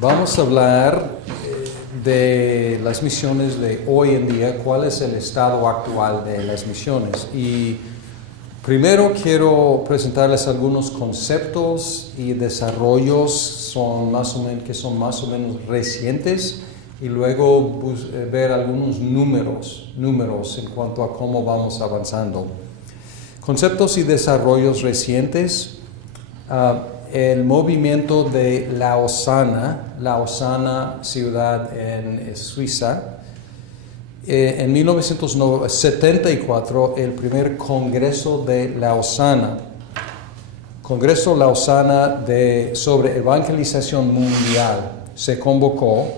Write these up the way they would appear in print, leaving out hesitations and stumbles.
Vamos a hablar de las misiones de hoy en día, cuál es el estado actual de las misiones. Y primero quiero presentarles algunos conceptos y desarrollos que son más o menos recientes, y luego ver algunos números en cuanto a cómo vamos avanzando. Conceptos y desarrollos recientes. El movimiento de Lausana, ciudad en Suiza. En 1974, el primer Congreso de Lausana. Congreso Lausana sobre evangelización mundial se convocó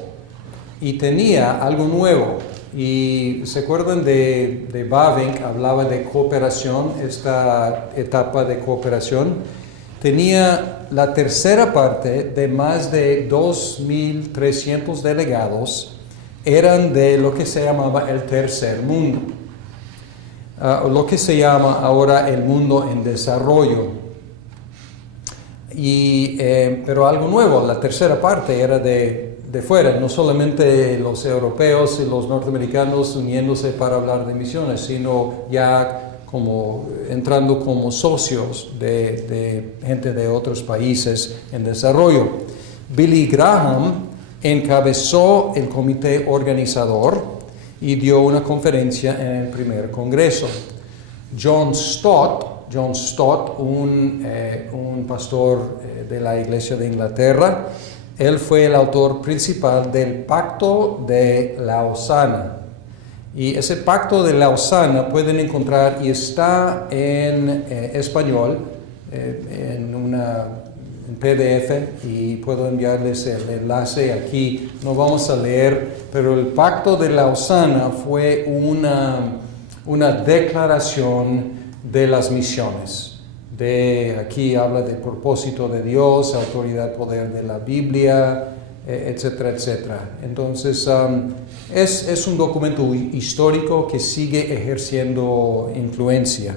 y tenía algo nuevo. Y se acuerdan de Bavinck, hablaba de cooperación, esta etapa de cooperación. Tenía la tercera parte de más de 2.300 delegados, eran de lo que se llamaba el tercer mundo, lo que se llama ahora el mundo en desarrollo. Pero algo nuevo, la tercera parte era de fuera, no solamente los europeos y los norteamericanos uniéndose para hablar de misiones, sino ya como entrando como socios de gente de otros países en desarrollo. Billy Graham encabezó el comité organizador y dio una conferencia en el primer congreso. John Stott, un pastor de la Iglesia de Inglaterra, él fue el autor principal del Pacto de Lausana. Y ese Pacto de Lausana pueden encontrar, y está en español, en PDF, y puedo enviarles el enlace aquí. No vamos a leer, pero el Pacto de Lausana fue una declaración de las misiones. Aquí habla del propósito de Dios, autoridad, poder de la Biblia, etcétera, etcétera. Entonces, es un documento histórico que sigue ejerciendo influencia.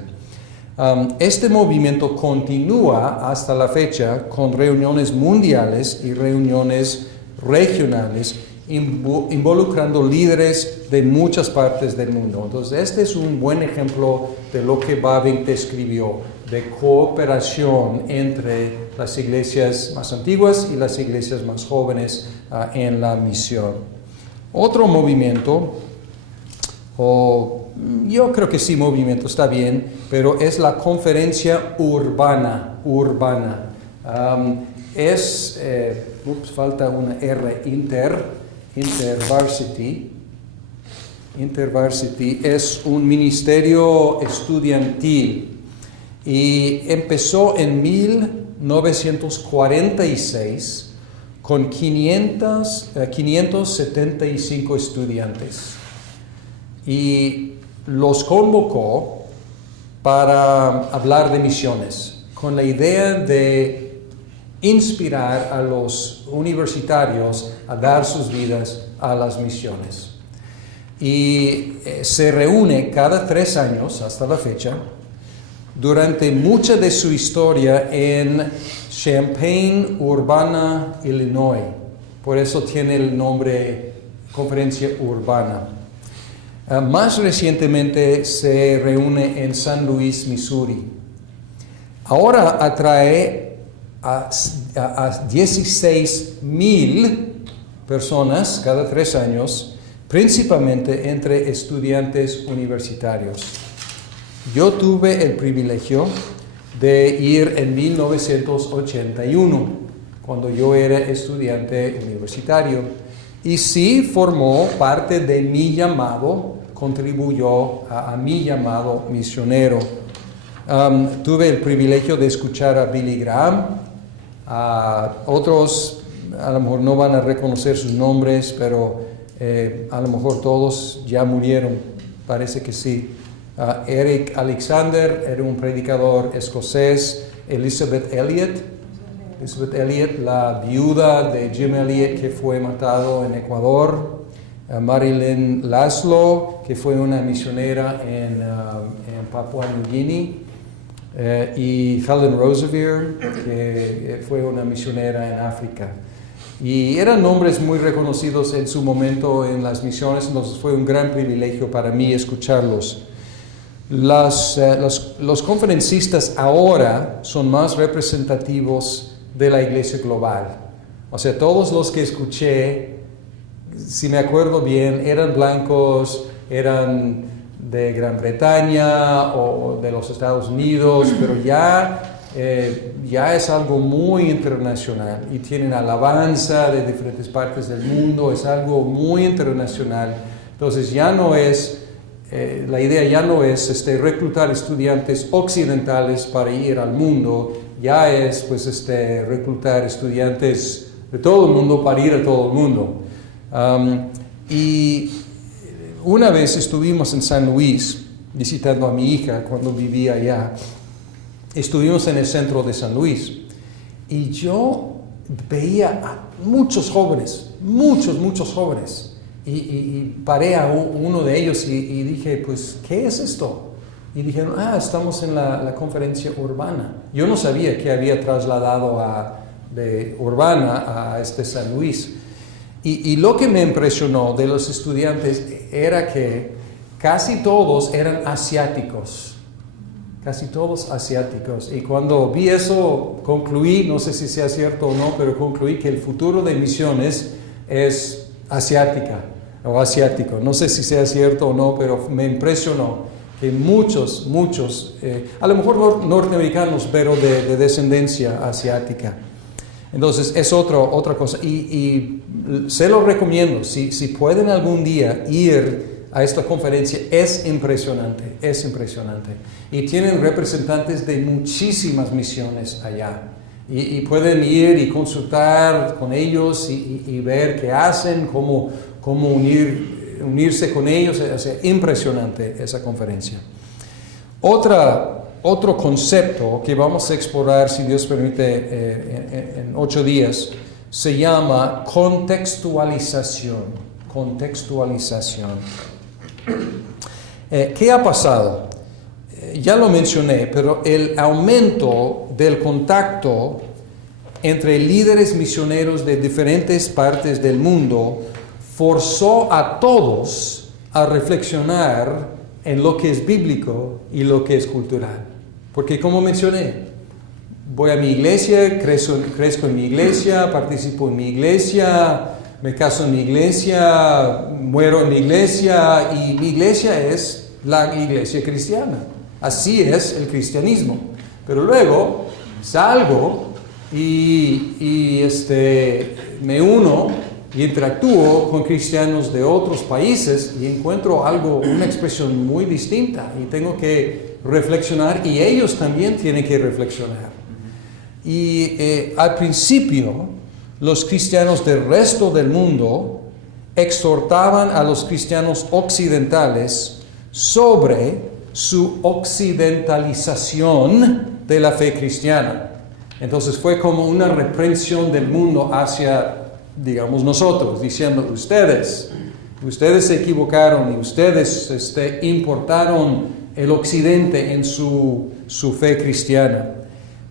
Este movimiento continúa hasta la fecha con reuniones mundiales y reuniones regionales, involucrando líderes de muchas partes del mundo. Entonces, este es un buen ejemplo de lo que Bavinck describió, de cooperación entre las iglesias más antiguas y las iglesias más jóvenes en la misión. Otro movimiento, yo creo que sí, movimiento está bien, pero es la conferencia urbana. Falta una R, InterVarsity es un ministerio estudiantil y empezó en 1946 con 575 estudiantes y los convocó para hablar de misiones con la idea de inspirar a los universitarios a dar sus vidas a las misiones. Y se reúne cada 3 años hasta la fecha, durante mucha de su historia en Champaign, Urbana, Illinois. Por eso tiene el nombre Conferencia Urbana. Más recientemente se reúne en San Luis, Missouri. Ahora atrae a 16,000 personas cada 3 años, principalmente entre estudiantes universitarios. Yo tuve el privilegio de ir en 1981, cuando yo era estudiante universitario, y sí formó parte de mi llamado, contribuyó a mi llamado misionero. Tuve el privilegio de escuchar a Billy Graham, a otros a lo mejor no van a reconocer sus nombres, pero a lo mejor todos ya murieron, parece que sí. Eric Alexander era un predicador escocés. Elizabeth Elliot, la viuda de Jim Elliot que fue matado en Ecuador. Marilyn Laszlo, que fue una misionera en Papua New Guinea. Y Helen Roseveare, que fue una misionera en África. Y eran nombres muy reconocidos en su momento en las misiones, entonces fue un gran privilegio para mí escucharlos. Los conferencistas ahora son más representativos de la iglesia global. O sea, todos los que escuché, si me acuerdo bien, eran blancos, eran de Gran Bretaña o de los Estados Unidos, pero ya es algo muy internacional y tienen alabanza de diferentes partes del mundo, es algo muy internacional. Entonces ya no es, la idea ya no es reclutar estudiantes occidentales para ir al mundo, ya es pues reclutar estudiantes de todo el mundo para ir a todo el mundo. Y una vez estuvimos en San Luis visitando a mi hija cuando vivía allá. Estuvimos en el centro de San Luis y yo veía a muchos jóvenes, muchos jóvenes. Y paré a uno de ellos y dije, pues, ¿qué es esto? Y dijeron, estamos en la conferencia urbana. Yo no sabía que había trasladado de Urbana a San Luis. Y lo que me impresionó de los estudiantes era que casi todos eran asiáticos. Casi todos asiáticos. Y cuando vi eso, concluí, no sé si sea cierto o no, pero concluí que el futuro de misiones es asiática o asiático. No sé si sea cierto o no, pero me impresionó que muchos, a lo mejor norteamericanos, pero de descendencia asiática. Entonces es otra cosa y se lo recomiendo, si pueden algún día ir a esta conferencia, es impresionante. Y tienen representantes de muchísimas misiones allá y pueden ir y consultar con ellos y ver qué hacen, cómo unirse con ellos, es impresionante esa conferencia. Otro concepto que vamos a explorar, si Dios permite, en 8 días, se llama contextualización. ¿Qué ha pasado? Ya lo mencioné, pero el aumento del contacto entre líderes misioneros de diferentes partes del mundo forzó a todos a reflexionar en lo que es bíblico y lo que es cultural. Porque como mencioné, voy a mi iglesia, crezco en mi iglesia, participo en mi iglesia, me caso en mi iglesia, muero en mi iglesia y mi iglesia es la iglesia cristiana. Así es el cristianismo. Pero luego salgo y me uno y interactúo con cristianos de otros países y encuentro una expresión muy distinta y tengo que reflexionar y ellos también tienen que reflexionar. Y al principio los cristianos del resto del mundo exhortaban a los cristianos occidentales sobre su occidentalización de la fe cristiana. Entonces fue como una reprensión del mundo hacia, digamos, nosotros, diciendo, ustedes se equivocaron y ustedes importaron el occidente en su fe cristiana.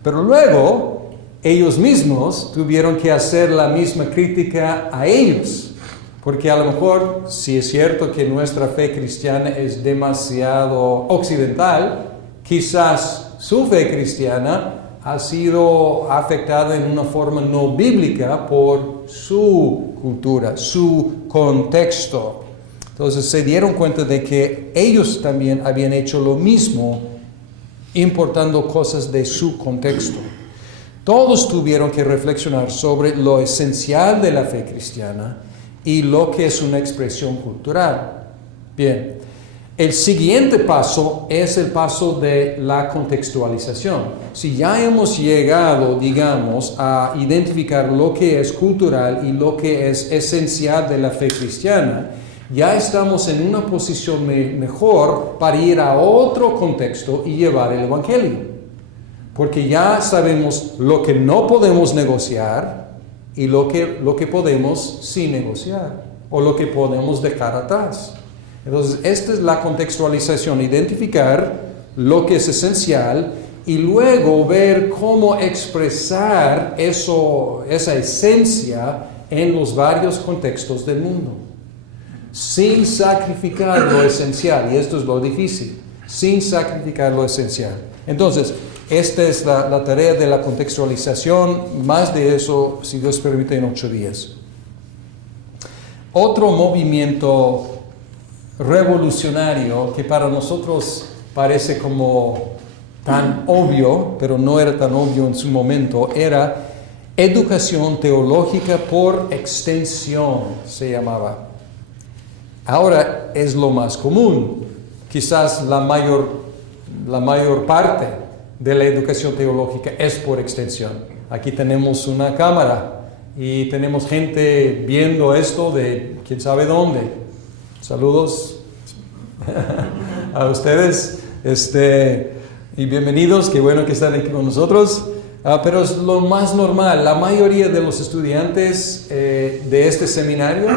Pero luego ellos mismos tuvieron que hacer la misma crítica a ellos, porque a lo mejor, si es cierto que nuestra fe cristiana es demasiado occidental, quizás su fe cristiana ha sido afectada en una forma no bíblica por su cultura, su contexto. Entonces se dieron cuenta de que ellos también habían hecho lo mismo, importando cosas de su contexto. Todos tuvieron que reflexionar sobre lo esencial de la fe cristiana y lo que es una expresión cultural. Bien, el siguiente paso es el paso de la contextualización. Si ya hemos llegado, digamos, a identificar lo que es cultural y lo que es esencial de la fe cristiana, ya estamos en una posición mejor para ir a otro contexto y llevar el Evangelio. Porque ya sabemos lo que no podemos negociar y lo que podemos sí negociar o lo que podemos dejar atrás. Entonces, esta es la contextualización, identificar lo que es esencial y luego ver cómo expresar esa esencia en los varios contextos del mundo, sin sacrificar lo esencial, y esto es lo difícil, sin sacrificar lo esencial. Entonces, esta es la tarea de la contextualización, más de eso, si Dios permite, en 8 días. Otro movimiento revolucionario que para nosotros parece como tan obvio, pero no era tan obvio en su momento, era educación teológica por extensión, se llamaba. Ahora es lo más común, quizás la mayor parte de la educación teológica es por extensión. Aquí tenemos una cámara y tenemos gente viendo esto de quién sabe dónde. Saludos a ustedes y bienvenidos, qué bueno que están aquí con nosotros. Pero es lo más normal. La mayoría de los estudiantes de este seminario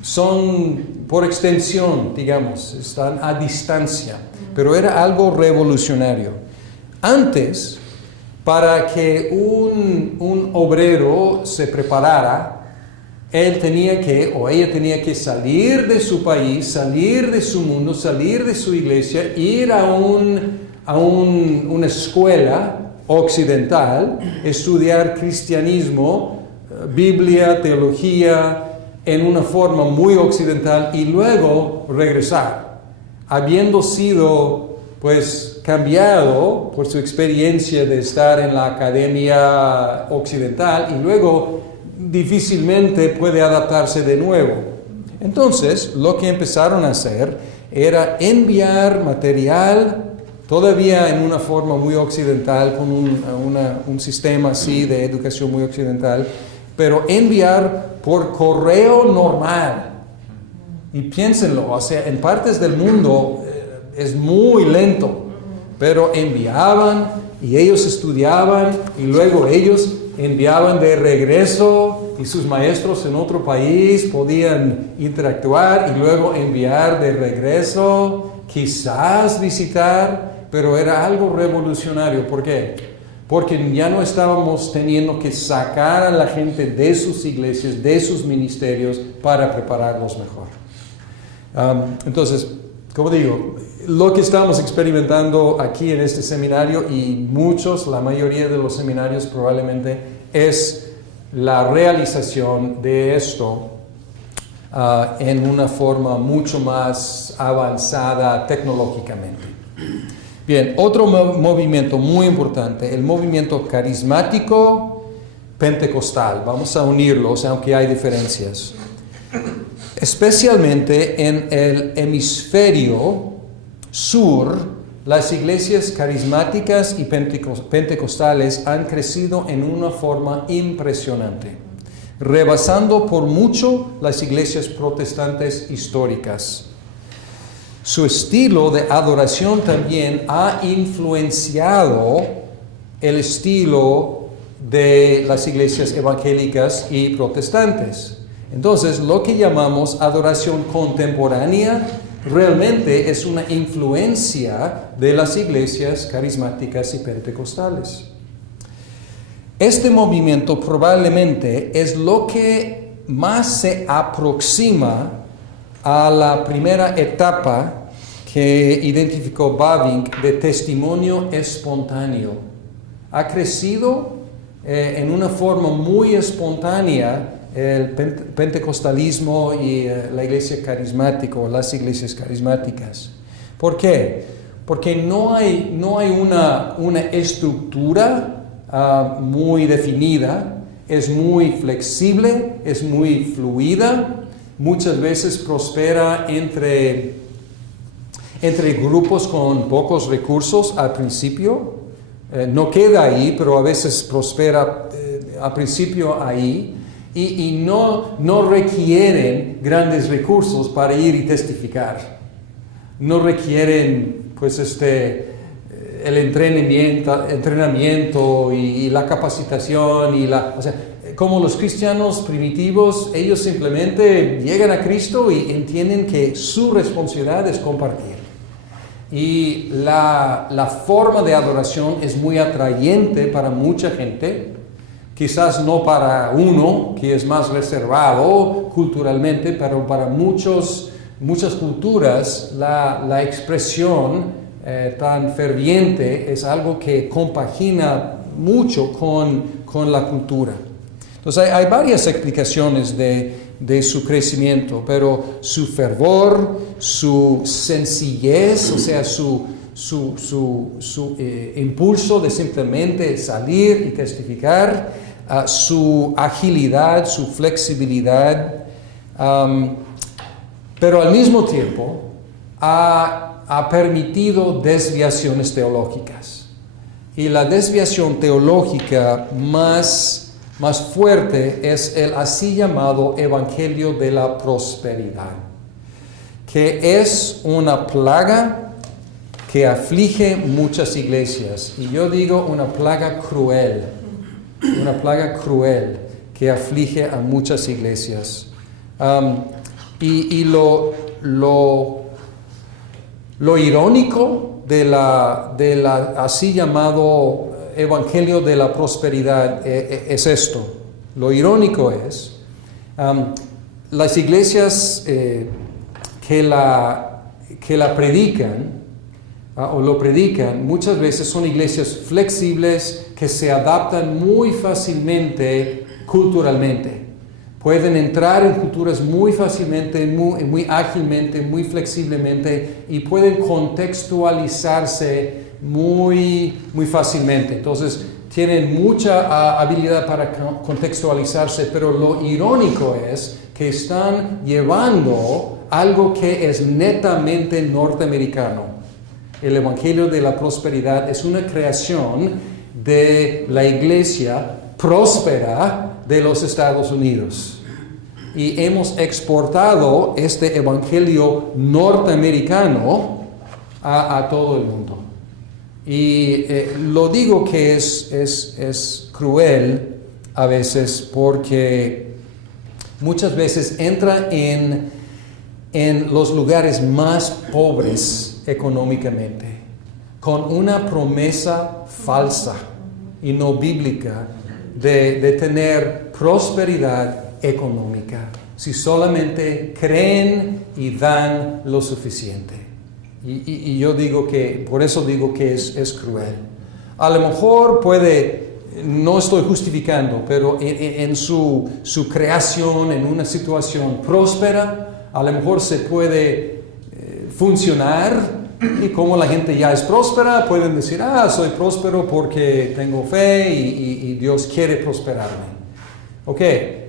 son por extensión, digamos, están a distancia, pero era algo revolucionario. Antes, para que un obrero se preparara, él tenía que, o ella tenía que salir de su país, salir de su mundo, salir de su iglesia, ir a una escuela occidental, estudiar cristianismo, Biblia, teología, en una forma muy occidental y luego regresar, habiendo sido pues cambiado por su experiencia de estar en la academia occidental y luego difícilmente puede adaptarse de nuevo. Entonces, lo que empezaron a hacer era enviar material todavía en una forma muy occidental, con un sistema así de educación muy occidental, pero enviar por correo normal. Y piénsenlo, o sea, en partes del mundo es muy lento, pero enviaban y ellos estudiaban y luego ellos enviaban de regreso y sus maestros en otro país podían interactuar y luego enviar de regreso, quizás visitar, pero era algo revolucionario. ¿Por qué? Porque ya no estábamos teniendo que sacar a la gente de sus iglesias, de sus ministerios, para prepararlos mejor. Entonces, como digo, lo que estamos experimentando aquí en este seminario y la mayoría de los seminarios probablemente es la realización de esto en una forma mucho más avanzada tecnológicamente. Bien, otro movimiento muy importante, el movimiento carismático pentecostal. Vamos a unirlos, aunque hay diferencias. Especialmente en el hemisferio sur, las iglesias carismáticas y pentecostales han crecido en una forma impresionante, rebasando por mucho las iglesias protestantes históricas. Su estilo de adoración también ha influenciado el estilo de las iglesias evangélicas y protestantes. Entonces, lo que llamamos adoración contemporánea realmente es una influencia de las iglesias carismáticas y pentecostales. Este movimiento probablemente es lo que más se aproxima a la primera etapa que identificó Bavinck de testimonio espontáneo. Ha crecido en una forma muy espontánea el pentecostalismo y la iglesia carismática, o las iglesias carismáticas. ¿Por qué? Porque no hay una estructura muy definida, es muy flexible, es muy fluida. Muchas veces prospera entre grupos con pocos recursos al principio. No queda ahí, pero a veces prospera al principio ahí. Y no requieren grandes recursos para ir y testificar. No requieren el entrenamiento y la capacitación como los cristianos primitivos, ellos simplemente llegan a Cristo y entienden que su responsabilidad es compartir. Y la forma de adoración es muy atrayente para mucha gente, quizás no para uno que es más reservado culturalmente, pero para muchas culturas la expresión tan ferviente es algo que compagina mucho con la cultura. Entonces hay varias explicaciones de su crecimiento, pero su fervor, su sencillez, o sea, su impulso de simplemente salir y testificar, su agilidad, su flexibilidad, pero al mismo tiempo ha permitido desviaciones teológicas. Y la desviación teológica más fuerte es el así llamado Evangelio de la Prosperidad, que es una plaga que aflige muchas iglesias. Y yo digo una plaga cruel que aflige a muchas iglesias. Y lo irónico de la así llamado Evangelio de la Prosperidad es esto. Lo irónico es las iglesias que la predican o lo predican muchas veces son iglesias flexibles que se adaptan muy fácilmente culturalmente. Pueden entrar en culturas muy fácilmente, muy ágilmente, muy flexiblemente y pueden contextualizarse muy fácilmente. Entonces, tienen mucha habilidad para contextualizarse, pero lo irónico es que están llevando algo que es netamente norteamericano. El Evangelio de la Prosperidad es una creación de la iglesia próspera de los Estados Unidos. Y hemos exportado este evangelio norteamericano a todo el mundo. Y lo digo que es cruel a veces porque muchas veces entra en los lugares más pobres económicamente, con una promesa falsa y no bíblica de tener prosperidad económica, si solamente creen y dan lo suficiente. Y yo digo por eso digo que es cruel. A lo mejor no estoy justificando, pero en su creación, en una situación próspera, a lo mejor se puede funcionar. Y como la gente ya es próspera, pueden decir, soy próspero porque tengo fe y Dios quiere prosperarme. Ok,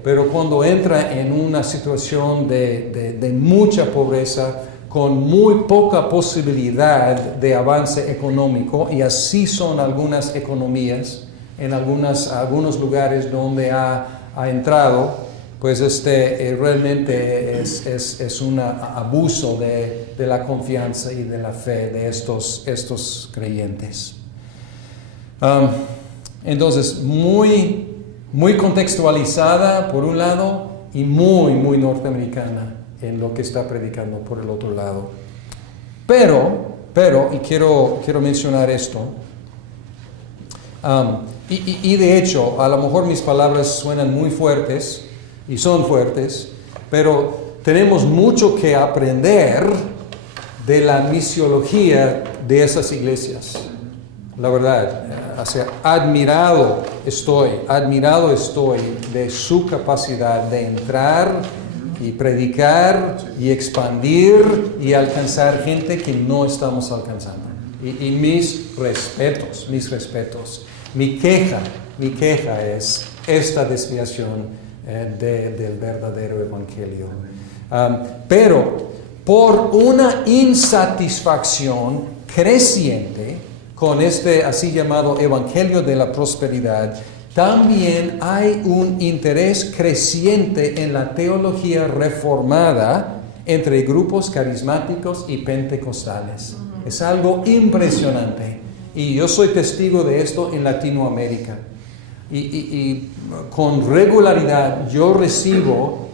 pero cuando entra en una situación de mucha pobreza, con muy poca posibilidad de avance económico, y así son algunas economías en algunos lugares donde ha entrado, pues realmente es un abuso de la confianza y de la fe de estos creyentes. Entonces, muy contextualizada por un lado y muy norteamericana en lo que está predicando por el otro lado. Pero y quiero mencionar esto, y de hecho, a lo mejor mis palabras suenan muy fuertes, y son fuertes, pero tenemos mucho que aprender de la misiología de esas iglesias. La verdad, admirado estoy de su capacidad de entrar y predicar y expandir y alcanzar gente que no estamos alcanzando. Y mis respetos. Mi queja es esta desviación del verdadero evangelio. Pero por una insatisfacción creciente con este así llamado evangelio de la prosperidad, también hay un interés creciente en la teología reformada entre grupos carismáticos y pentecostales. Es algo impresionante. Y yo soy testigo de esto en Latinoamérica. Y con regularidad yo recibo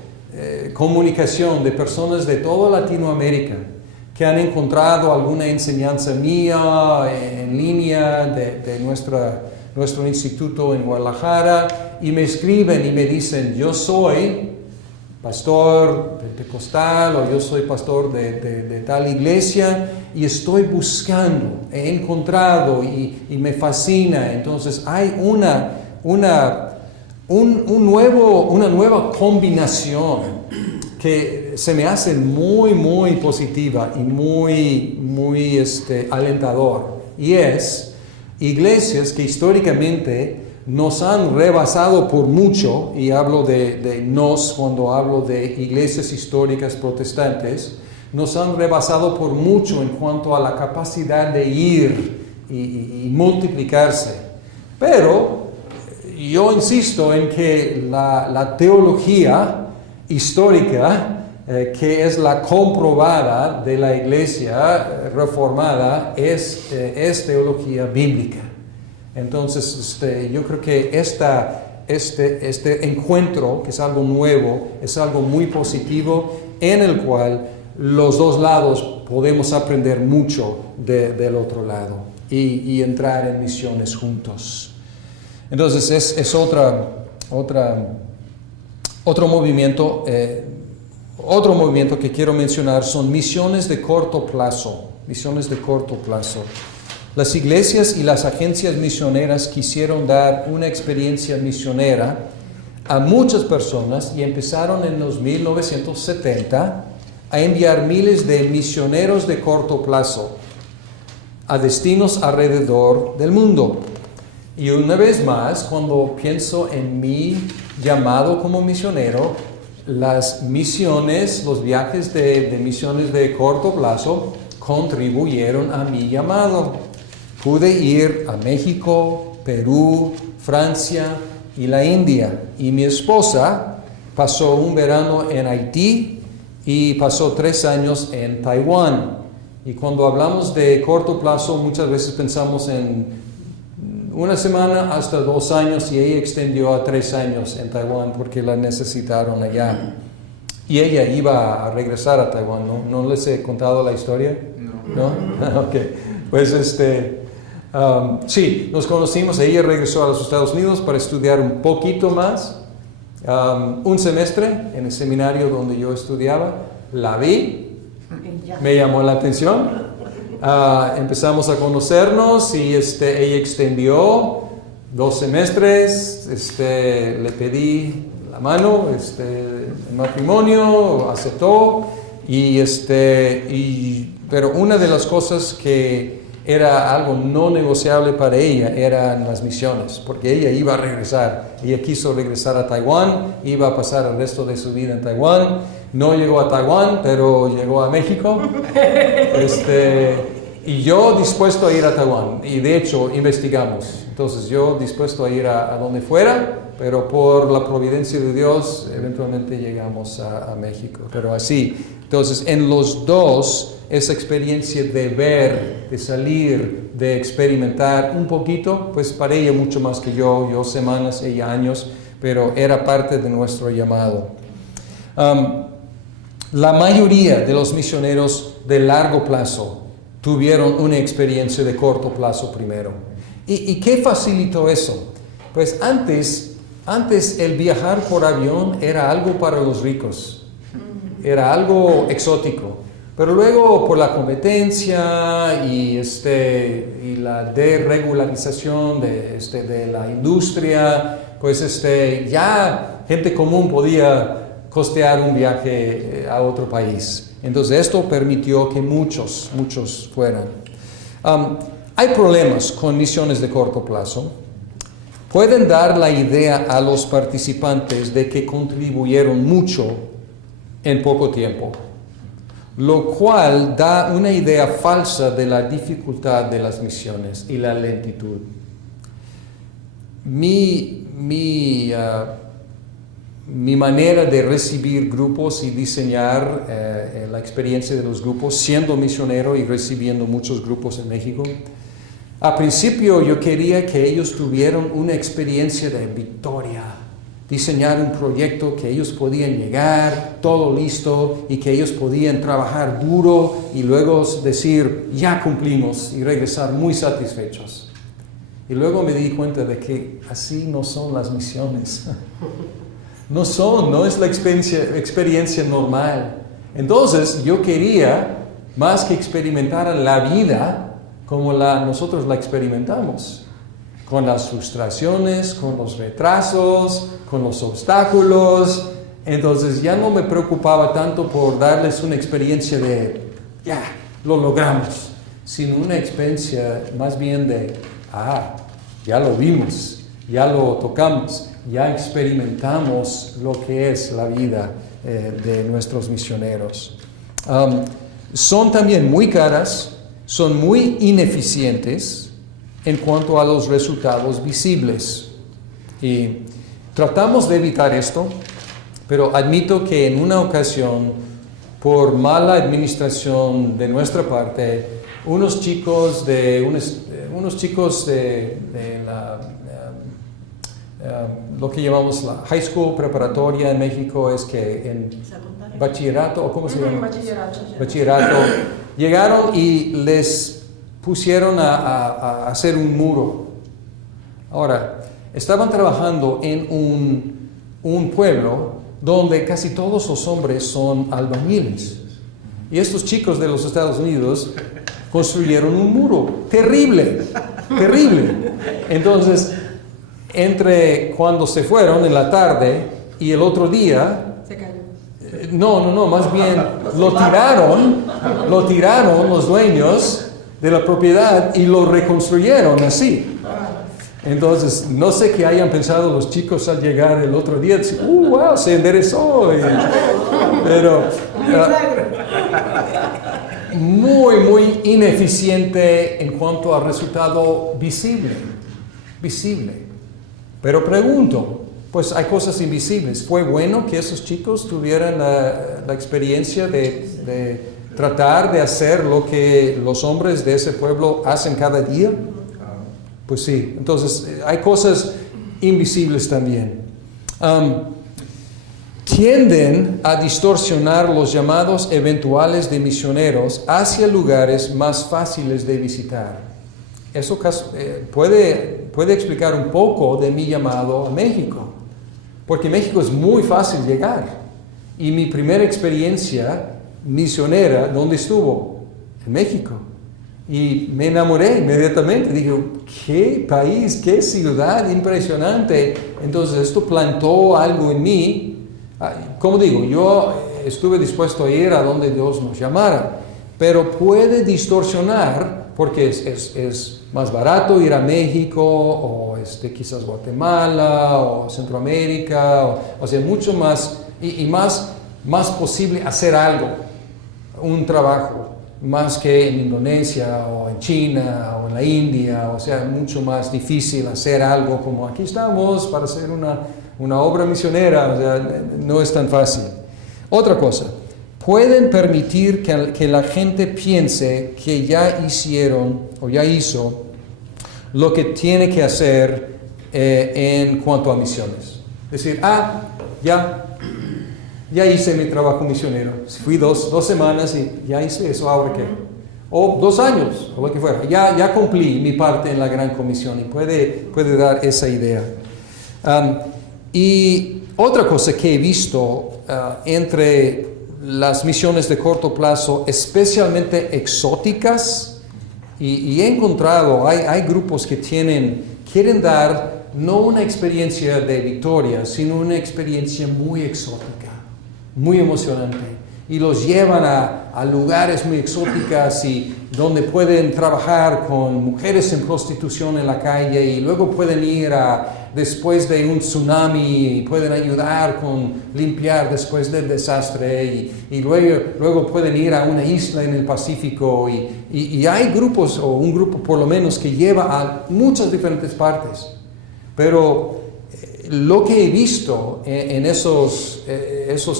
comunicación de personas de toda Latinoamérica que han encontrado alguna enseñanza mía en línea de nuestro instituto en Guadalajara y me escriben y me dicen, yo soy pastor pentecostal o yo soy pastor de tal iglesia y estoy buscando, he encontrado y me fascina. Entonces hay una nueva combinación que se me hace muy, muy positiva y muy alentador. Y es iglesias que históricamente nos han rebasado por mucho, y hablo de nos cuando hablo de iglesias históricas protestantes, nos han rebasado por mucho en cuanto a la capacidad de ir y multiplicarse. Pero yo insisto en que la teología histórica, que es la comprobada de la iglesia reformada, es teología bíblica. Entonces, yo creo que este encuentro, que es algo nuevo, es algo muy positivo, en el cual los dos lados podemos aprender mucho del otro lado y entrar en misiones juntos. Entonces, es otro movimiento. Otro movimiento que quiero mencionar son misiones de corto plazo. Misiones de corto plazo. Las iglesias y las agencias misioneras quisieron dar una experiencia misionera a muchas personas y empezaron en los 1970 a enviar miles de misioneros de corto plazo a destinos alrededor del mundo. Y una vez más, cuando pienso en mi llamado como misionero, las misiones, los viajes de misiones de corto plazo contribuyeron a mi llamado. Pude ir a México, Perú, Francia y la India. Y mi esposa pasó un verano en Haití y pasó 3 años en Taiwán. Y cuando hablamos de corto plazo, muchas veces pensamos en 1 semana hasta 2 años, y ella extendió a 3 años en Taiwán porque la necesitaron allá. Y ella iba a regresar a Taiwán, ¿no? ¿No les he contado la historia? No. ¿No? Ok. Pues sí, nos conocimos, ella regresó a los Estados Unidos para estudiar un poquito más, un semestre en el seminario donde yo estudiaba, la vi, me llamó la atención, empezamos a conocernos y ella extendió 2 semestres, le pedí la mano, el matrimonio, aceptó, pero una de las cosas que era algo no negociable para ella eran las misiones, porque ella iba a regresar, ella quiso regresar a Taiwán, iba a pasar el resto de su vida en Taiwán, no llegó a Taiwán, pero llegó a México, y yo dispuesto a ir a Taiwán, y de hecho investigamos, entonces yo dispuesto a ir a donde fuera, pero por la providencia de Dios eventualmente llegamos a México, pero así. Entonces en los dos, esa experiencia de ver, de salir, de experimentar un poquito, pues para ella mucho más que yo semanas, ella años, pero era parte de nuestro llamado. La mayoría de los misioneros de largo plazo tuvieron una experiencia de corto plazo primero. ¿Y qué facilitó eso? Pues antes el viajar por avión era algo para los ricos, era algo exótico. Pero luego por la competencia y la desregularización de la industria, pues ya gente común podía costear un viaje a otro país. Entonces esto permitió que muchos fueran. Hay problemas con misiones de corto plazo. Pueden dar la idea a los participantes de que contribuyeron mucho en poco tiempo, lo cual da una idea falsa de la dificultad de las misiones y la lentitud. Mi manera de recibir grupos y diseñar la experiencia de los grupos, siendo misionero y recibiendo muchos grupos en México, a principio yo quería que ellos tuvieran una experiencia de victoria, diseñar un proyecto que ellos podían llegar, todo listo, y que ellos podían trabajar duro y luego decir, ya cumplimos, y regresar muy satisfechos. Y luego me di cuenta de que así no son las misiones. No es la experiencia normal. Entonces yo quería más que experimentar la vida como nosotros la experimentamos, con las frustraciones, con los retrasos, con los obstáculos. Entonces ya no me preocupaba tanto por darles una experiencia de, ya, lo logramos, sino una experiencia más bien de, ya lo vimos, ya lo tocamos, ya experimentamos lo que es la vida de nuestros misioneros. Son también muy caras, son muy ineficientes en cuanto a los resultados visibles. Y tratamos de evitar esto, pero admito que en una ocasión, por mala administración de nuestra parte, unos chicos de lo que llamamos la high school preparatoria en México, es que en bachillerato, ¿o cómo se llama? Bachillerato. Llegaron y les pusieron a hacer un muro. Ahora, estaban trabajando en un pueblo donde casi todos los hombres son albañiles. Y estos chicos de los Estados Unidos construyeron un muro terrible. Entonces, entre cuando se fueron en la tarde y el otro día, se cayó. No, más bien lo tiraron los dueños de la propiedad y lo reconstruyeron así. Entonces, no sé qué hayan pensado los chicos al llegar el otro día, decir, wow, se enderezó. Pero muy ineficiente en cuanto al resultado visible. Pero pregunto, pues hay cosas invisibles. ¿Fue bueno que esos chicos tuvieran la experiencia de tratar de hacer lo que los hombres de ese pueblo hacen cada día? Pues sí. Entonces, hay cosas invisibles también. Tienden a distorsionar los llamados eventuales de misioneros hacia lugares más fáciles de visitar. Eso puede explicar un poco de mi llamado a México, porque México es muy fácil llegar. Y mi primera experiencia misionera, ¿dónde estuvo? En México. Y me enamoré inmediatamente. Dije, qué país, qué ciudad impresionante. Entonces esto plantó algo en mí. Como digo, yo estuve dispuesto a ir a donde Dios nos llamara, pero puede distorsionar, porque es más barato ir a México, o quizás Guatemala, o Centroamérica, o sea, mucho más, y más posible hacer algo, un trabajo, más que en Indonesia, o en China, o en la India. O sea, mucho más difícil hacer algo como aquí estamos para hacer una obra misionera. O sea, no es tan fácil. Otra cosa, pueden permitir que la gente piense que ya hicieron o ya hizo lo que tiene que hacer en cuanto a misiones. Es decir, ya hice mi trabajo misionero. Fui dos semanas y ya hice eso, ¿ahora qué? O 2 años, o lo que fuera. Ya cumplí mi parte en la Gran Comisión, y puede dar esa idea. Y otra cosa que he visto entre las misiones de corto plazo, especialmente exóticas, y he encontrado, hay grupos que quieren dar no una experiencia de victoria, sino una experiencia muy exótica, muy emocionante, y los llevan a lugares muy exóticos y donde pueden trabajar con mujeres en prostitución en la calle, y luego pueden ir después de un tsunami, y pueden ayudar con limpiar después del desastre, y luego pueden ir a una isla en el Pacífico, y hay grupos, o un grupo por lo menos, que lleva a muchas diferentes partes. Pero lo que he visto en esos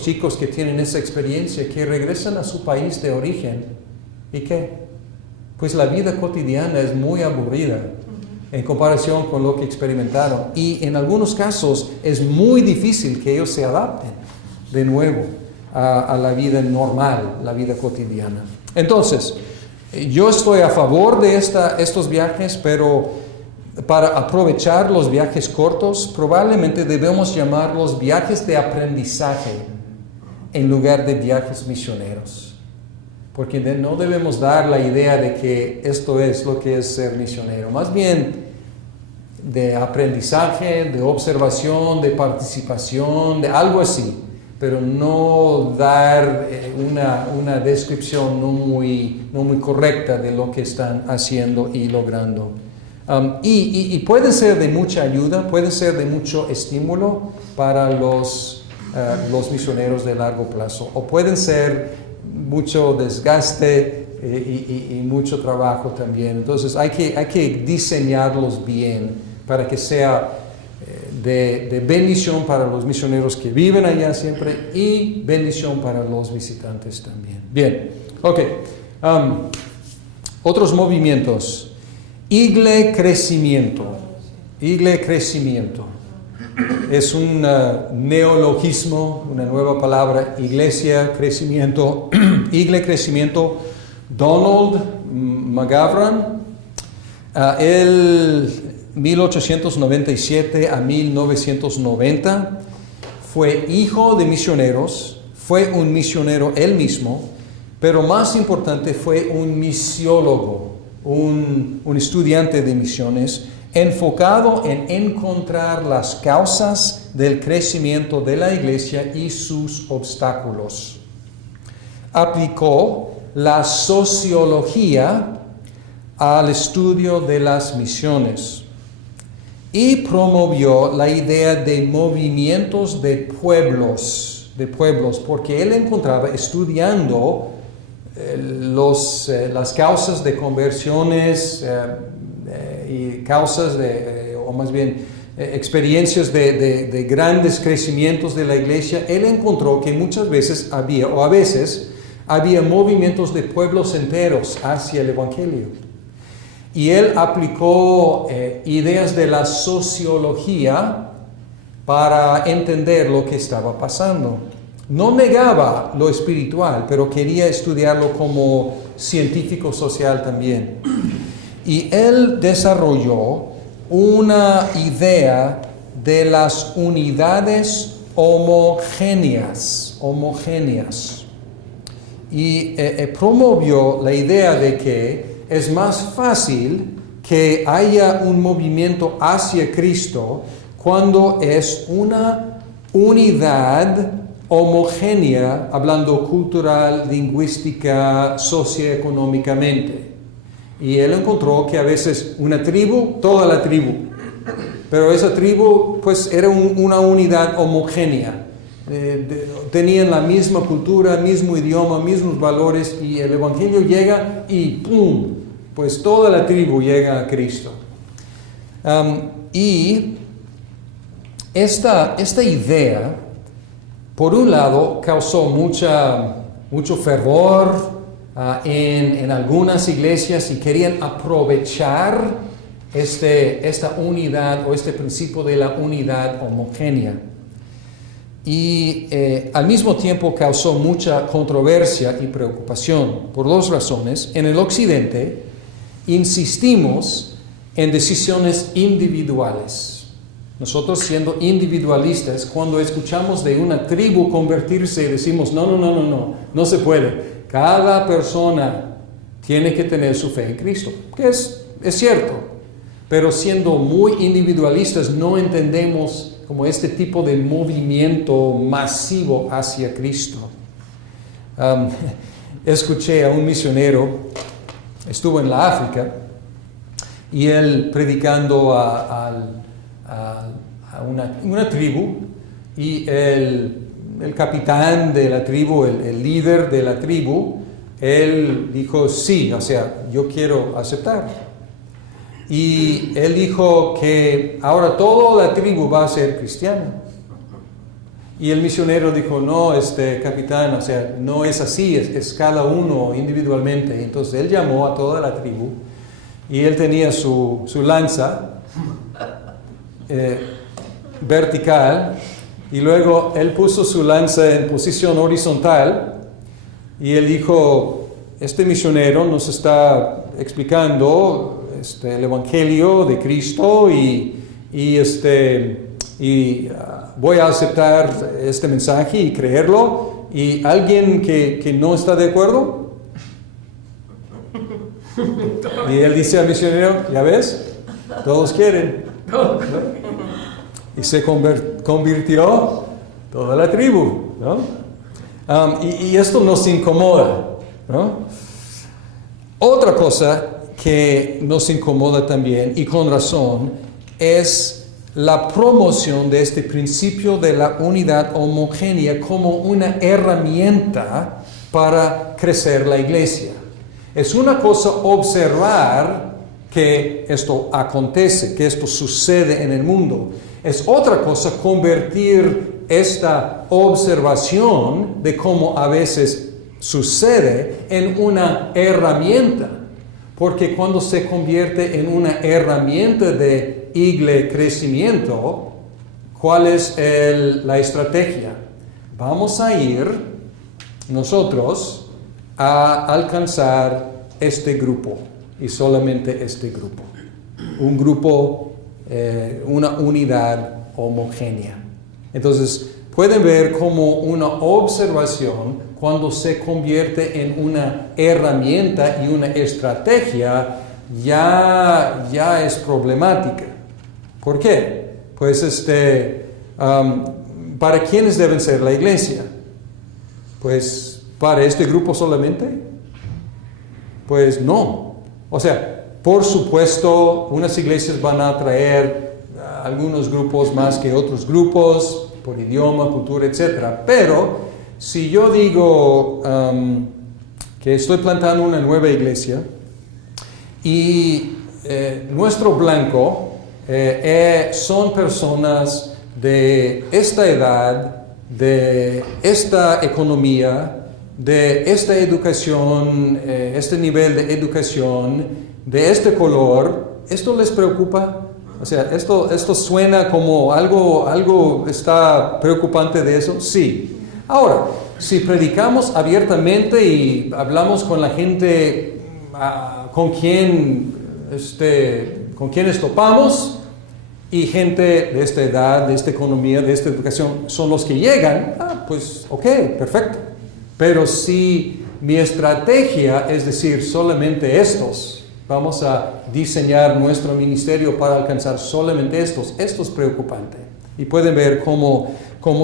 chicos que tienen esa experiencia, que regresan a su país de origen, ¿y qué? Pues la vida cotidiana es muy aburrida. en comparación con lo que experimentaron. Y en algunos casos es muy difícil que ellos se adapten de nuevo a la vida normal, la vida cotidiana. Entonces, yo estoy a favor de estos viajes, pero para aprovechar los viajes cortos, probablemente debemos llamarlos viajes de aprendizaje en lugar de viajes misioneros. Porque no debemos dar la idea de que esto es lo que es ser misionero. Más bien de aprendizaje, de observación, de participación, de algo así. Pero no dar una descripción no muy correcta de lo que están haciendo y logrando. Y puede ser de mucha ayuda, puede ser de mucho estímulo para los misioneros de largo plazo, o pueden ser mucho desgaste y mucho trabajo también. Entonces hay que diseñarlos bien para que sea de bendición para los misioneros que viven allá siempre y bendición para los visitantes también. Bien, ok. Otros movimientos. Igle Crecimiento. Igle Crecimiento. Es un neologismo, una nueva palabra. Iglesia Crecimiento. Igle Crecimiento. Donald McGavran. Él 1897 a 1990 fue hijo de misioneros, fue un misionero él mismo, pero más importante fue un misiólogo, un estudiante de misiones enfocado en encontrar las causas del crecimiento de la iglesia y sus obstáculos. Aplicó la sociología al estudio de las misiones y promovió la idea de movimientos de pueblos, porque él encontraba estudiando las causas de conversiones y causas o más bien experiencias de grandes crecimientos de la iglesia. Él encontró que muchas veces había movimientos de pueblos enteros hacia el evangelio. Y él aplicó ideas de la sociología para entender lo que estaba pasando. No negaba lo espiritual, pero quería estudiarlo como científico social también. Y él desarrolló una idea de las unidades homogéneas. Y promovió la idea de que es más fácil que haya un movimiento hacia Cristo cuando es una unidad homogénea, hablando cultural, lingüística, socioeconómicamente. Y él encontró que a veces una tribu, toda la tribu, pero esa tribu pues era una unidad homogénea. Tenían la misma cultura, mismo idioma, mismos valores, y el evangelio llega y ¡pum! Pues toda la tribu llega a Cristo. Y esta idea, por un lado, causó mucho fervor en algunas iglesias y querían aprovechar esta unidad o este principio de la unidad homogénea. Y al mismo tiempo causó mucha controversia y preocupación por dos razones. En el occidente insistimos en decisiones individuales. Nosotros, siendo individualistas, cuando escuchamos de una tribu convertirse, decimos no se puede. Cada persona tiene que tener su fe en Cristo, que es cierto, pero siendo muy individualistas no entendemos como este tipo de movimiento masivo hacia Cristo. Escuché a un misionero, estuvo en la África, y él predicando a una tribu, y el capitán de la tribu, el líder de la tribu, él dijo sí, o sea, yo quiero aceptar. Y él dijo que ahora toda la tribu va a ser cristiana. Y el misionero dijo, no, capitán, o sea, no es así, es cada uno individualmente. Entonces él llamó a toda la tribu y él tenía su lanza vertical, y luego él puso su lanza en posición horizontal, y él dijo, este misionero nos está explicando el Evangelio de Cristo y voy a aceptar este mensaje y creerlo, y alguien que no está de acuerdo. Y él dice al misionero, ¿ya ves? Todos quieren. ¿No? Y se convirtió toda la tribu, ¿no? Y esto nos incomoda, ¿no? Otra cosa que nos incomoda también, y con razón, es la promoción de este principio de la unidad homogénea como una herramienta para crecer la iglesia. Es una cosa observar que esto acontece, que esto sucede en el mundo. Es otra cosa convertir esta observación de cómo a veces sucede en una herramienta. Porque cuando se convierte en una herramienta de crecimiento, ¿cuál es la estrategia? Vamos a ir nosotros a alcanzar este grupo y solamente este grupo. Un grupo, una unidad homogénea. Entonces, pueden ver como una observación, cuando se convierte en una herramienta y una estrategia, ya es problemática. ¿Por qué? Pues ¿para quiénes deben ser la iglesia? Pues, ¿para este grupo solamente? Pues no. O sea, por supuesto, unas iglesias van a atraer algunos grupos más que otros grupos, por idioma, cultura, etc. Pero, si yo digo que estoy plantando una nueva iglesia y nuestro blanco son personas de esta edad, de esta economía, de esta educación, este nivel de educación, de este color, ¿esto les preocupa? O sea, ¿esto suena como algo está preocupante de eso? Sí. Ahora, si predicamos abiertamente y hablamos con la gente con quienes topamos, y gente de esta edad, de esta economía, de esta educación, son los que llegan, pues ok, perfecto. Pero si mi estrategia es decir, solamente estos, vamos a diseñar nuestro ministerio para alcanzar solamente estos, esto es preocupante. Y pueden ver cómo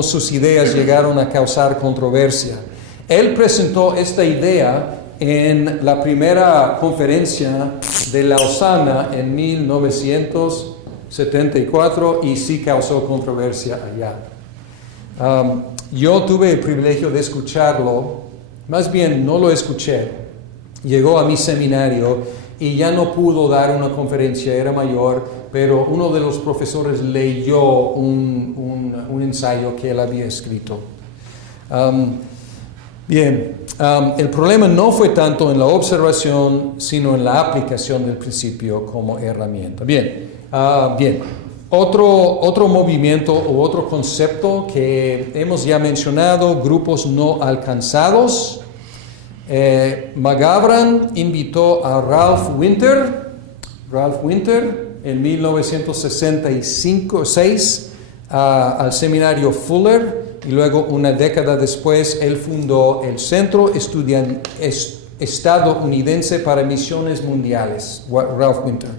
sus ideas llegaron a causar controversia. Él presentó esta idea en la primera conferencia de Lausana en 1974 y sí causó controversia allá. Yo tuve el privilegio de escucharlo, más bien no lo escuché, llegó a mi seminario y ya no pudo dar una conferencia, era mayor, pero uno de los profesores leyó un ensayo que él había escrito. El problema no fue tanto en la observación, sino en la aplicación del principio como herramienta. Otro movimiento o otro concepto que hemos ya mencionado, grupos no alcanzados. McGavran invitó a Ralph Winter en 1966 al seminario Fuller, y luego una década después él fundó el Centro Estadounidense para Misiones Mundiales, Ralph Winter.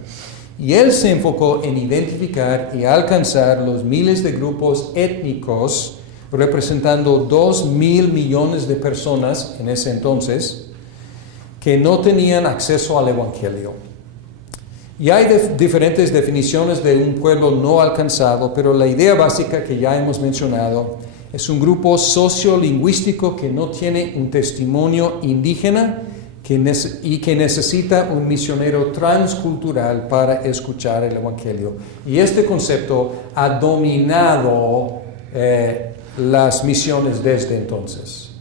Y él se enfocó en identificar y alcanzar los miles de grupos étnicos, representando 2,000 millones de personas en ese entonces, que no tenían acceso al Evangelio. Y hay diferentes definiciones de un pueblo no alcanzado, pero la idea básica que ya hemos mencionado es un grupo sociolingüístico que no tiene un testimonio indígena y que necesita un misionero transcultural para escuchar el Evangelio. Y este concepto ha dominado las misiones desde entonces.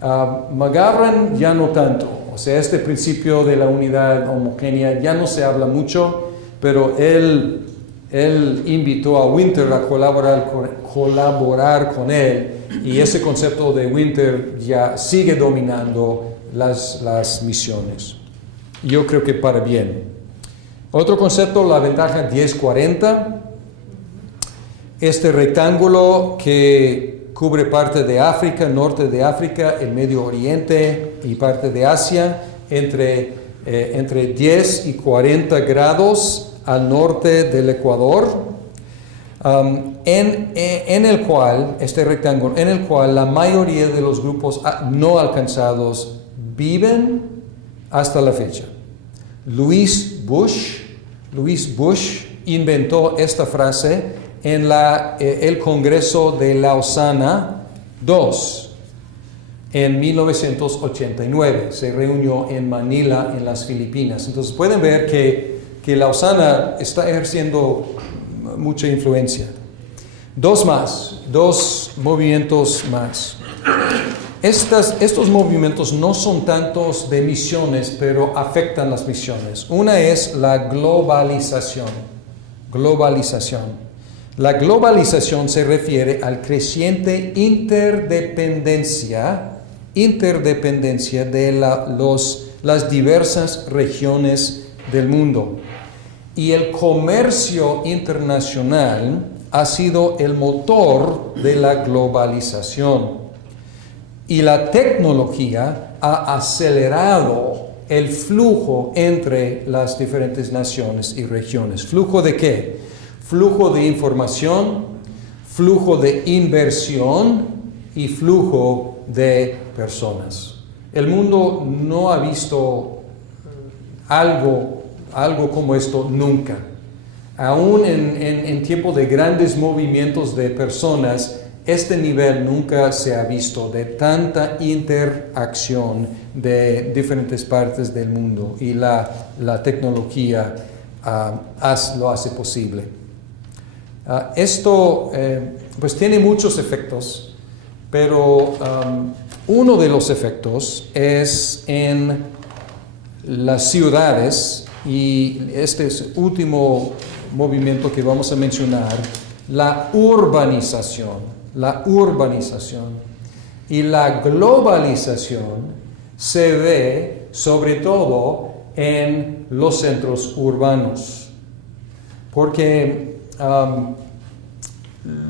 McGavran ya no tanto. O sea, este principio de la unidad homogénea ya no se habla mucho, pero él invitó a Winter a colaborar con él, y ese concepto de Winter ya sigue dominando las misiones. Yo creo que para bien. Otro concepto, la ventaja 10-40. Este rectángulo que cubre parte de África, norte de África, el Medio Oriente y parte de Asia, entre 10 y 40 grados al norte del Ecuador, en el cual, este rectángulo, en el cual la mayoría de los grupos no alcanzados viven hasta la fecha. Luis Bush inventó esta frase en el Congreso de Lausana II en 1989. Se reunió en Manila, en las Filipinas. Entonces pueden ver que Lausana está ejerciendo mucha influencia. Dos movimientos más. Estos movimientos no son tantos de misiones, pero afectan las misiones. Una es la globalización. La globalización se refiere al creciente interdependencia de las diversas regiones del mundo. Y el comercio internacional ha sido el motor de la globalización. Y la tecnología ha acelerado el flujo entre las diferentes naciones y regiones. ¿Flujo de qué? Flujo de información, flujo de inversión y flujo de personas. El mundo no ha visto algo como esto nunca. Aún en tiempo de grandes movimientos de personas, este nivel nunca se ha visto de tanta interacción de diferentes partes del mundo, y la tecnología lo hace posible. Esto pues tiene muchos efectos, pero uno de los efectos es en las ciudades, y este es el último movimiento que vamos a mencionar, la urbanización. Y la globalización se ve sobre todo en los centros urbanos, porque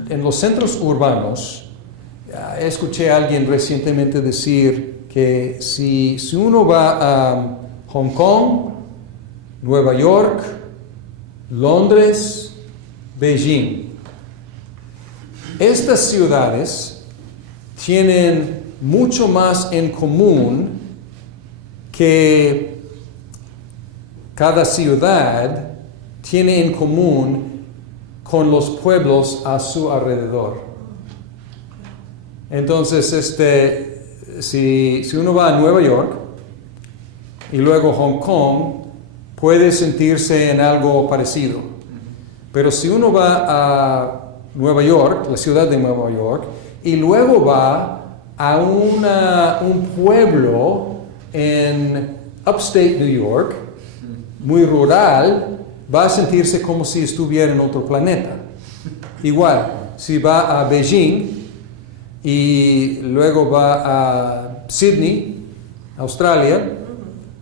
en los centros urbanos, escuché a alguien recientemente decir que si uno va a Hong Kong, Nueva York, Londres, Beijing, estas ciudades tienen mucho más en común que cada ciudad tiene en común con los pueblos a su alrededor. Entonces, si uno va a Nueva York y luego Hong Kong, puede sentirse en algo parecido. Pero si uno va a Nueva York, la ciudad de Nueva York, y luego va a un pueblo en upstate New York, muy rural, va a sentirse como si estuviera en otro planeta. Igual, si va a Beijing y luego va a Sydney, Australia,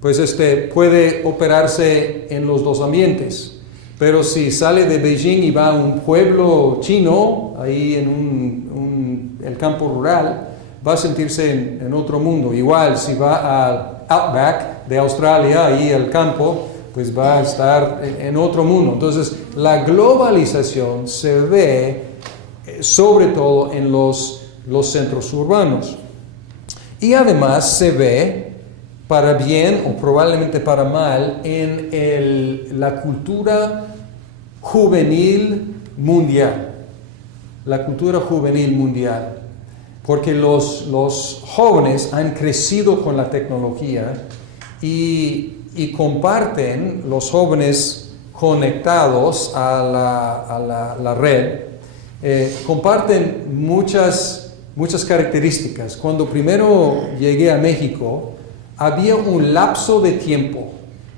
pues puede operarse en los dos ambientes. Pero si sale de Beijing y va a un pueblo chino, ahí en el campo rural, va a sentirse en otro mundo. Igual, si va al outback de Australia, ahí al campo, pues va a estar en otro mundo. Entonces, la globalización se ve sobre todo en los centros urbanos. Y además se ve, para bien o probablemente para mal, en la cultura juvenil mundial. La cultura juvenil mundial. Porque los jóvenes han crecido con la tecnología y comparten, los jóvenes conectados a la red, comparten muchas características. Cuando primero llegué a México, había un lapso de tiempo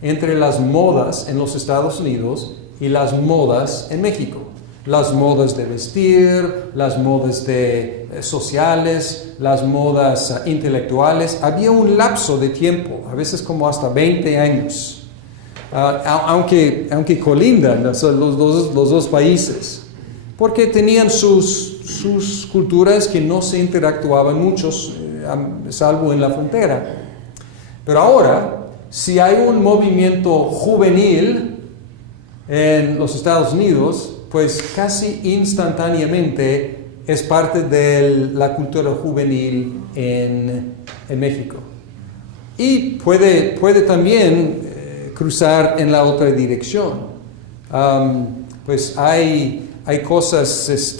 entre las modas en los Estados Unidos y las modas en México. Las modas de vestir, las modas sociales, las modas intelectuales. Había un lapso de tiempo, a veces como hasta 20 años. Aunque colindan los dos países, porque tenían sus culturas que no se interactuaban muchos, salvo en la frontera. Pero ahora, si hay un movimiento juvenil en los Estados Unidos, pues casi instantáneamente es parte de la cultura juvenil en México. Y puede también cruzar en la otra dirección. Pues hay cosas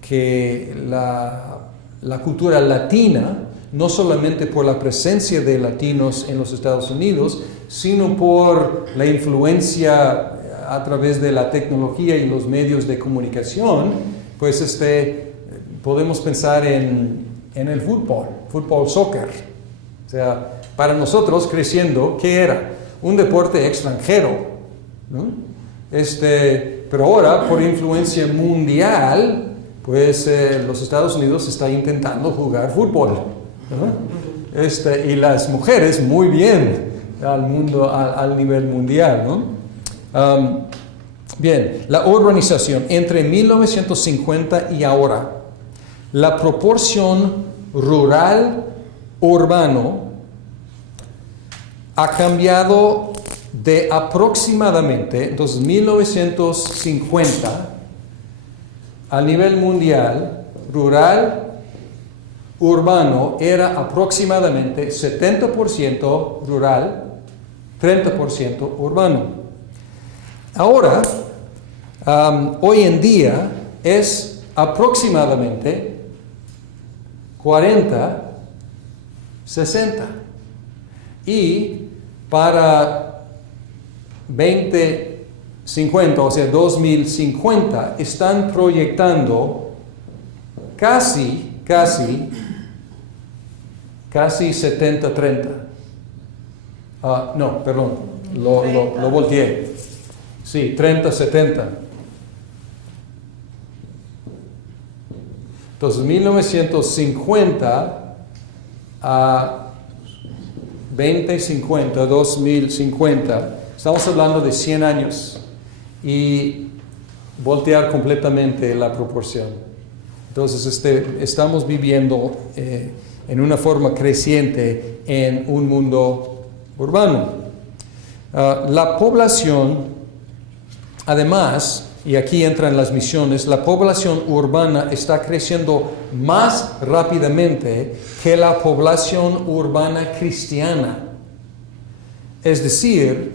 que la cultura latina, no solamente por la presencia de latinos en los Estados Unidos, sino por la influencia a través de la tecnología y los medios de comunicación, pues podemos pensar en el fútbol, soccer. O sea, para nosotros creciendo, ¿qué era? Un deporte extranjero, ¿no? Pero ahora, por influencia mundial, pues los Estados Unidos está intentando jugar fútbol, ¿no? Y las mujeres muy bien al nivel mundial, ¿no? Bien, la urbanización entre 1950 y ahora, la proporción rural-urbano ha cambiado de aproximadamente, entonces 1950, a nivel mundial, rural-urbano era aproximadamente 70% rural, 30% urbano. Ahora, hoy en día es aproximadamente 40-60. Y para 2050, o sea 2050, están proyectando casi 70-30. No, perdón, lo volteé. Sí, 30-70. Entonces, 1950 a 2050, 2050, estamos hablando de 100 años y voltear completamente la proporción. Entonces, estamos viviendo en una forma creciente en un mundo urbano. La población, además, y aquí entran las misiones, la población urbana está creciendo más rápidamente que la población urbana cristiana. Es decir,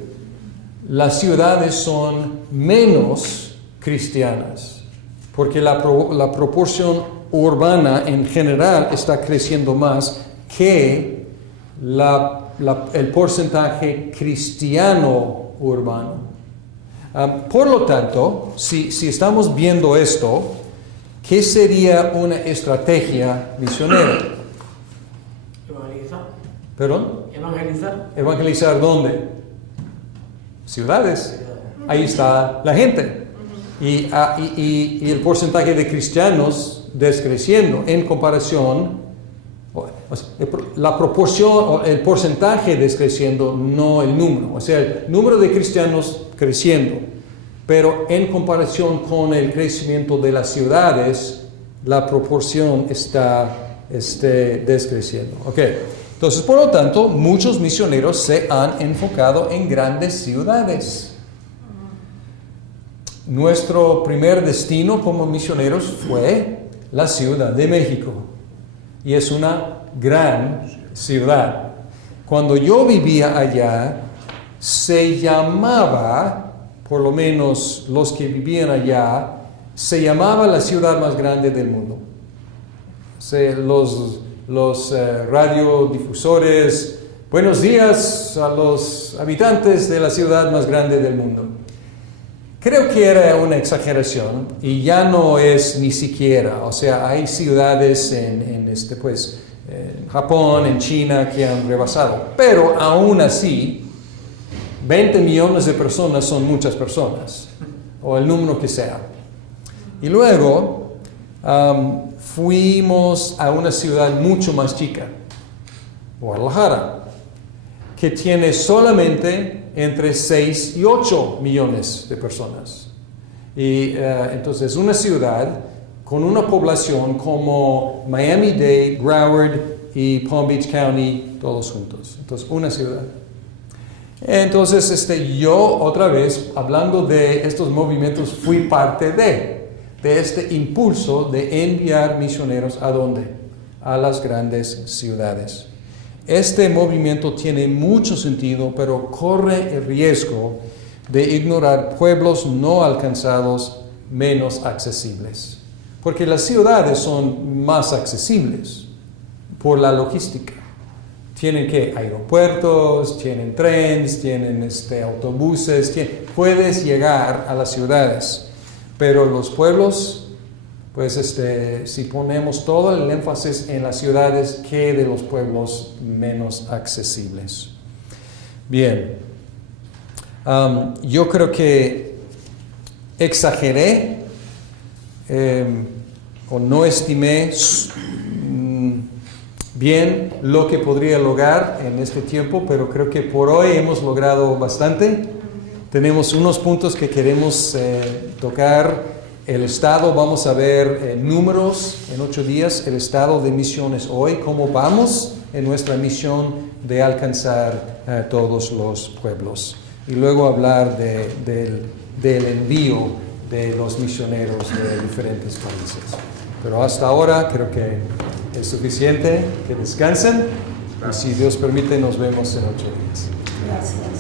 las ciudades son menos cristianas, porque la proporción urbana en general está creciendo más que el porcentaje cristiano urbano. Por lo tanto, si estamos viendo esto, ¿qué sería una estrategia misionera? Evangelizar. ¿Perdón? Evangelizar. ¿Evangelizar dónde? Ciudades. Ahí está la gente. Y el porcentaje de cristianos descreciendo en comparación, la proporción o el porcentaje descreciendo, no el número. O sea, el número de cristianos creciendo, pero en comparación con el crecimiento de las ciudades, la proporción está descreciendo. Okay. Entonces, por lo tanto, muchos misioneros se han enfocado en grandes ciudades. Nuestro primer destino como misioneros fue la Ciudad de México. Y es una gran ciudad. Cuando yo vivía allá, se llamaba, por lo menos los que vivían allá, se llamaba la ciudad más grande del mundo. O sea, los radiodifusores, buenos días a los habitantes de la ciudad más grande del mundo. Creo que era una exageración y ya no es ni siquiera. O sea, hay ciudades Japón, en China, que han rebasado. Pero aún así, 20 millones de personas son muchas personas, o el número que sea. Y luego fuimos a una ciudad mucho más chica, Guadalajara, que tiene solamente entre 6 y 8 millones de personas. Y entonces una ciudad con una población como Miami-Dade, Broward y Palm Beach County, todos juntos. Entonces, una ciudad. Entonces, yo otra vez, hablando de estos movimientos, fui parte de este impulso de enviar misioneros ¿a dónde? A las grandes ciudades. Este movimiento tiene mucho sentido, pero corre el riesgo de ignorar pueblos no alcanzados, menos accesibles. Porque las ciudades son más accesibles por la logística. Tienen aeropuertos, tienen trenes, tienen autobuses, puedes llegar a las ciudades. Pero los pueblos, pues si ponemos todo el énfasis en las ciudades que de los pueblos menos accesibles. Bien, yo creo que exageré o no estimé bien lo que podría lograr en este tiempo, pero creo que por hoy hemos logrado bastante. Tenemos unos puntos que queremos tocar. El estado, vamos a ver números en 8 días, el estado de misiones hoy, cómo vamos en nuestra misión de alcanzar a todos los pueblos. Y luego hablar del envío de los misioneros de diferentes países. Pero hasta ahora creo que es suficiente. Que descansen. Y si Dios permite, nos vemos en 8 días. Gracias.